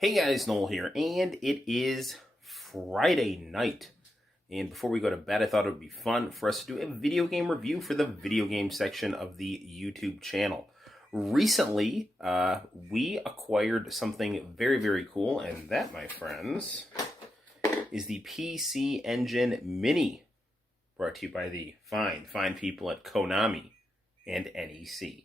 Hey guys, Noel here, and it is Friday night. And before we go to bed, I thought it would be fun for us to do a video game review for the video game section of the YouTube channel. Recently, we acquired something very, very cool, and that, my friends, is the PCEngine Mini, brought to you by the fine people at Konami and NEC.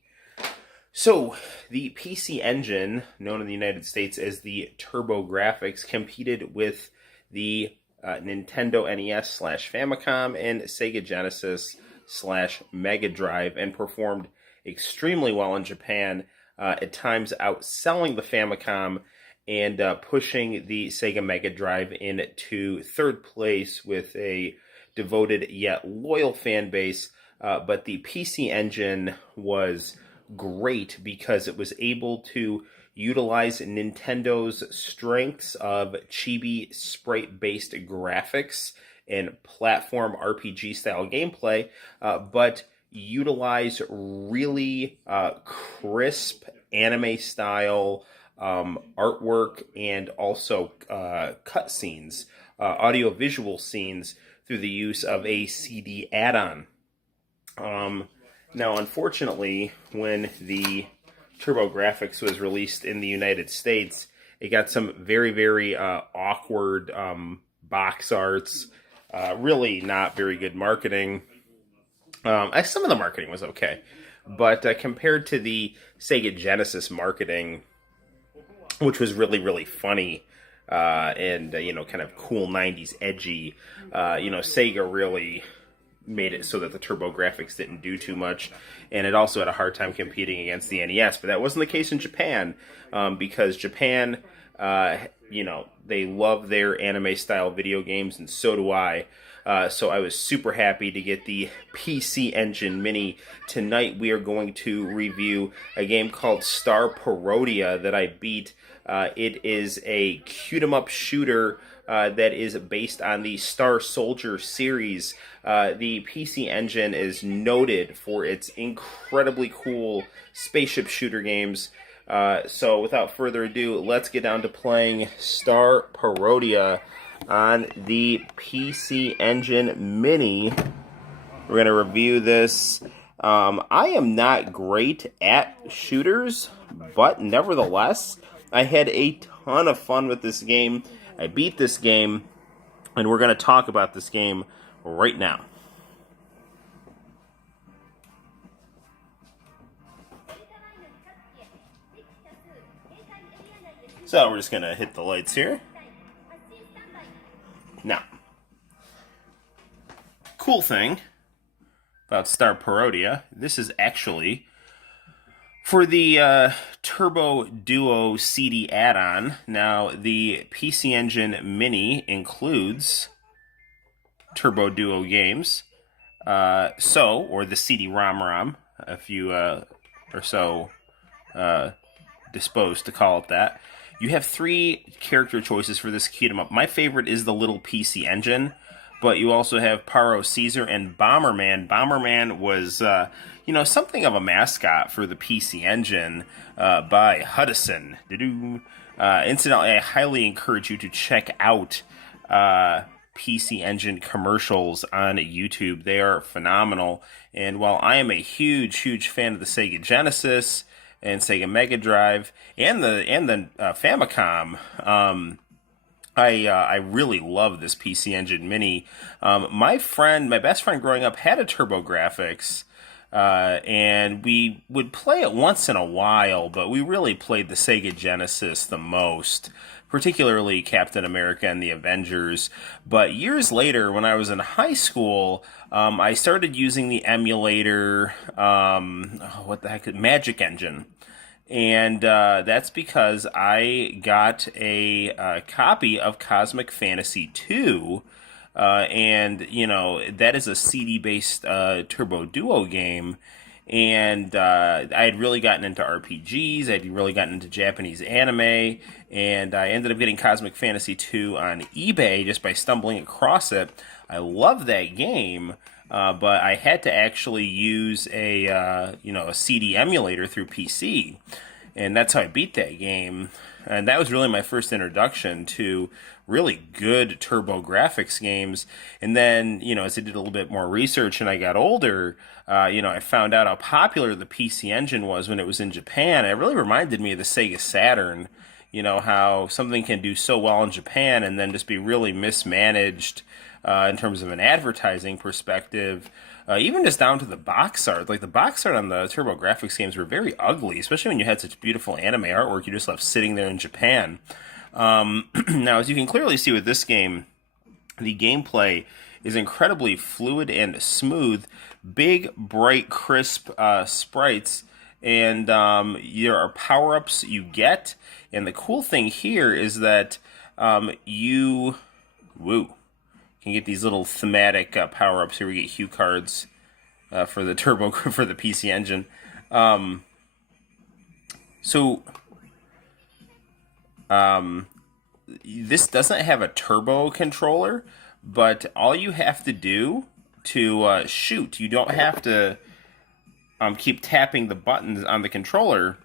So, the PCEngine, known in the United States as the TurboGrafx, competed with the Nintendo NES / Famicom and Sega Genesis / Mega Drive and performed extremely well in Japan, at times outselling the Famicom and pushing the Sega Mega Drive into third place with a devoted yet loyal fan base. But the PCEngine was great because it was able to utilize Nintendo's strengths of chibi sprite-based graphics and platform RPG style gameplay, but utilize really crisp anime style artwork and also cutscenes, audio-visual scenes through the use of a CD add-on. Now, unfortunately, when the TurboGrafx was released in the United States, it got some very, very awkward box arts, really not very good marketing. Some of the marketing was okay, but compared to the Sega Genesis marketing, which was really, really funny, and, kind of cool 90s edgy, Sega really made it so that the TurboGrafx didn't do too much, and it also had a hard time competing against the NES. But that wasn't the case in Japan, because Japan, they love their anime-style video games, and so do I. So I was super happy to get the PCEngine Mini. Tonight we are going to review a game called Star Parodia that I beat. It is a shoot-'em-up shooter that is based on the Star Soldier series. The PCEngine is noted for its incredibly cool spaceship shooter games. So without further ado, let's get down to playing Star Parodia on the PCEngine Mini. We're going to review this. I am not great at shooters, but nevertheless, I had a ton of fun with this game. I beat this game, and we're going to talk about this game right now. So we're just going to hit the lights here. Now, cool thing about Star Parodia, this is actually for the Turbo Duo CD add-on. Now, the PCEngine Mini includes Turbo Duo games, or the CD-ROM, if you are so disposed to call it that. You have 3 character choices for this shoot-'em-up. My favorite is the little PCEngine, but you also have Paro Caesar and Bomberman. Bomberman was, something of a mascot for the PCEngine by Hudson. Incidentally, I highly encourage you to check out PCEngine commercials on YouTube. They are phenomenal. And while I am a huge fan of the Sega Genesis and Sega Mega Drive and the Famicom, I really love this PCEngine Mini. My best friend growing up had a TurboGrafx, and we would play it once in a while, but we really played the Sega Genesis the most, particularly Captain America and the Avengers. But years later, when I was in high school, I started using the emulator, Magic Engine. And that's because I got a copy of Cosmic Fantasy 2, and, that is a CD-based Turbo Duo game, and I had really gotten into RPGs, I had really gotten into Japanese anime, and I ended up getting Cosmic Fantasy 2 on eBay just by stumbling across it. I love that game, but I had to actually use a CD emulator through PC. and that's how I beat that game. And that was really my first introduction to really good TurboGrafx games. And then, as I did a little bit more research and I got older, I found out how popular the PCEngine was when it was in Japan. It really reminded me of the Sega Saturn. How something can do so well in Japan and then just be really mismanaged in terms of an advertising perspective. Even just down to the box art. Like, the box art on the TurboGrafx games were very ugly, especially when you had such beautiful anime artwork you just left sitting there in Japan. Now, as you can clearly see with this game, the gameplay is incredibly fluid and smooth. Big, bright, crisp sprites. And there are power-ups you get. And the cool thing here is that you can get these little thematic power-ups. Here we get hue cards for the PCEngine. This doesn't have a turbo controller, but all you have to do to shoot, you don't have to keep tapping the buttons on the controller.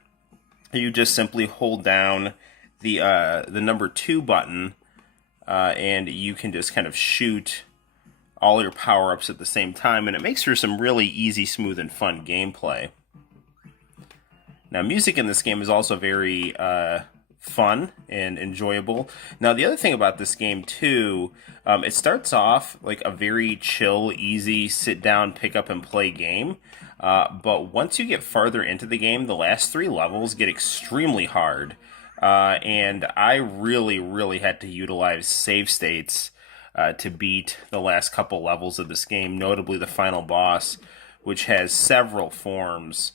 You just simply hold down the number 2 button, and you can just kind of shoot all your power-ups at the same time, and it makes for some really easy, smooth, and fun gameplay. Now, music in this game is also very fun and enjoyable. Now, the other thing about this game, too, it starts off like a very chill, easy, sit-down, pick-up-and-play game. But once you get farther into the game, the last 3 levels get extremely hard. And I really, really had to utilize save states to beat the last couple levels of this game, notably the final boss, which has several forms.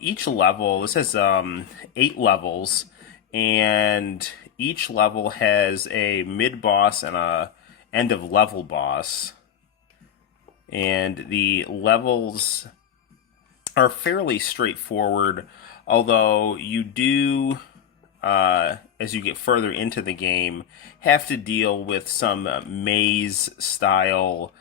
Each level, this has 8 levels, and each level has a mid-boss and a end-of-level boss. And the levels are fairly straightforward, although you do, as you get further into the game, have to deal with some maze-style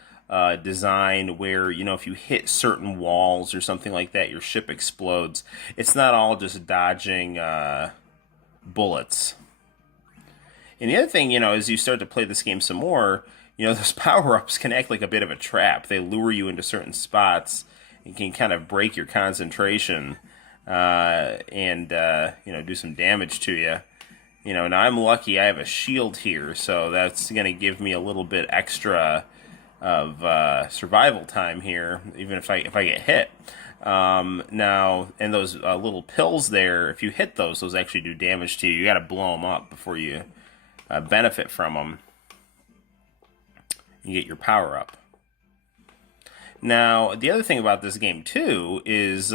design where, if you hit certain walls or something like that, your ship explodes. It's not all just dodging bullets. And the other thing, as you start to play this game some more, those power-ups can act like a bit of a trap. They lure you into certain spots and can kind of break your concentration and do some damage to you. Now I'm lucky I have a shield here, so that's going to give me a little bit extra of survival time here, even if I get hit. Now, and those little pills there, if you hit those actually do damage to you. You got to blow them up before you benefit from them. You get your power up. Now, the other thing about this game, too, is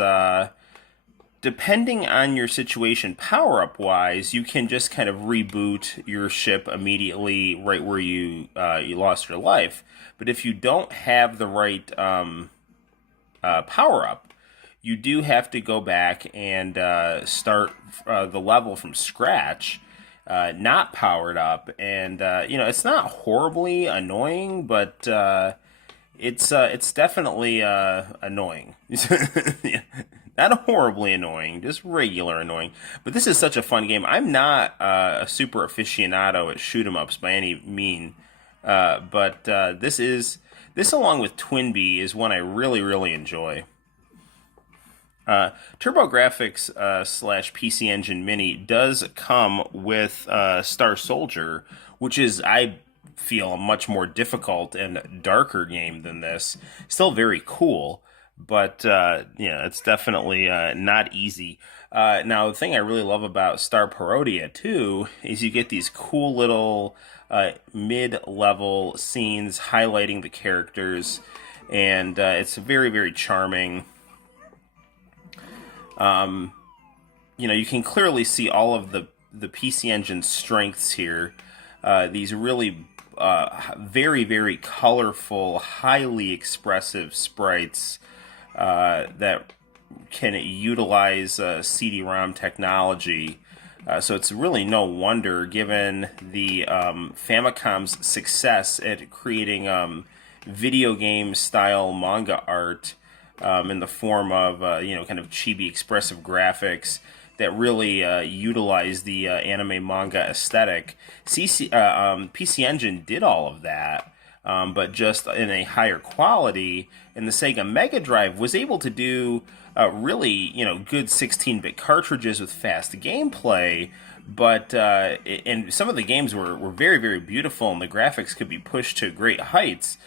depending on your situation power-up wise, you can just kind of reboot your ship immediately right where you lost your life. But if you don't have the right power-up, you do have to go back and start the level from scratch, not powered up. And, it's not horribly annoying, but it's definitely annoying. Not horribly annoying, just regular annoying. But this is such a fun game. I'm not a super aficionado at shoot-'em-ups by any mean, but this along with Twinbee is one I really, really enjoy. TurboGrafx / PCEngine Mini does come with Star Soldier, which is, I feel, a much more difficult and darker game than this. Still very cool, but it's definitely not easy. Now, the thing I really love about Star Parodia, too, is you get these cool little mid-level scenes highlighting the characters, and it's very, very charming. You can clearly see all of the PCEngine strengths here. These really very, very colorful, highly expressive sprites that can utilize CD-ROM technology. So it's really no wonder, given the Famicom's success at creating video game style manga art in the form of kind of chibi expressive graphics, that really utilize the anime manga aesthetic. PCEngine did all of that, but just in a higher quality. And the Sega Mega Drive was able to do really, good 16-bit cartridges with fast gameplay. But and some of the games were very, very beautiful, and the graphics could be pushed to great heights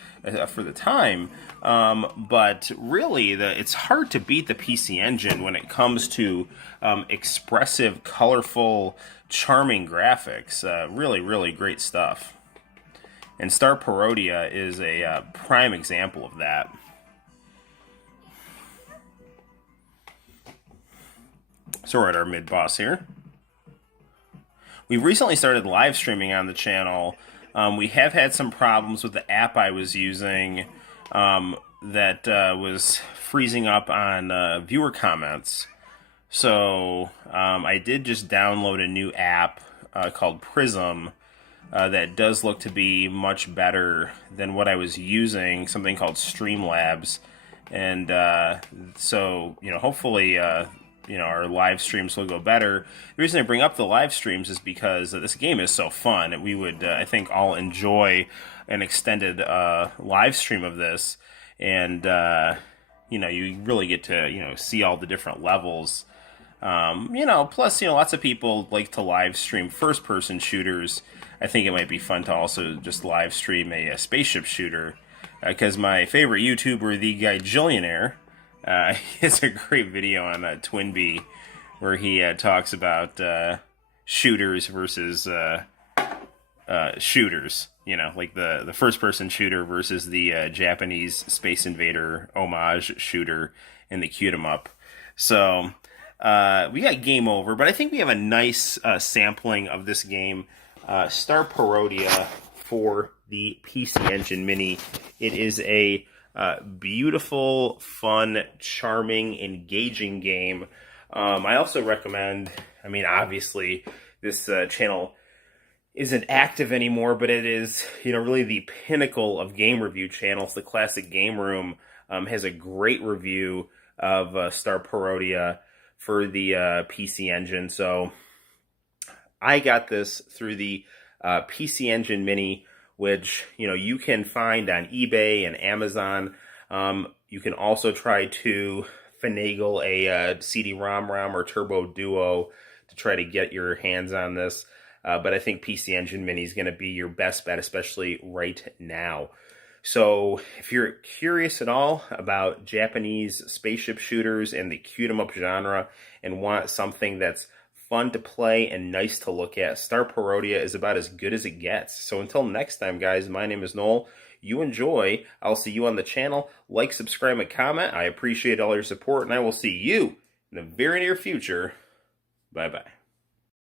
for the time. But really, it's hard to beat the PCEngine when it comes to expressive, colorful, charming graphics. Really, really great stuff. And Star Parodia is a prime example of that. So we're at our mid-boss here. We've recently started live streaming on the channel. We have had some problems with the app I was using that was freezing up on viewer comments. So I did just download a new app called Prism that does look to be much better than what I was using, something called Streamlabs. And so, hopefully our live streams will go better. The reason I bring up the live streams is because this game is so fun, and we would, I think, all enjoy an extended live stream of this. And, you really get to, see all the different levels. Plus, lots of people like to live stream first-person shooters. I think it might be fun to also just live stream a spaceship shooter. Because my favorite YouTuber, the guy Jillionaire, it's a great video on Twinbee where he talks about shooters versus shooters. Like the first-person shooter versus the Japanese Space Invader homage shooter in the Cute 'em Up. So we got Game Over, but I think we have a nice sampling of this game, Star Parodia, for the PCEngine Mini. It is a beautiful, fun, charming, engaging game. I also recommend, obviously this channel isn't active anymore, but it is, really the pinnacle of game review channels. The Classic Game Room has a great review of Star Parodia for the PCEngine. So I got this through the PCEngine Mini, which you can find on eBay and Amazon. You can also try to finagle a CD-ROM or Turbo Duo to try to get your hands on this. But I think PCEngine Mini is going to be your best bet, especially right now. So if you're curious at all about Japanese spaceship shooters and the Cute 'em Up genre and want something that's fun to play and nice to look at, Star Parodia is about as good as it gets. So until next time, guys, my name is Noel. You enjoy. I'll see you on the channel. Like, subscribe, and comment. I appreciate all your support, and I will see you in the very near future. Bye-bye.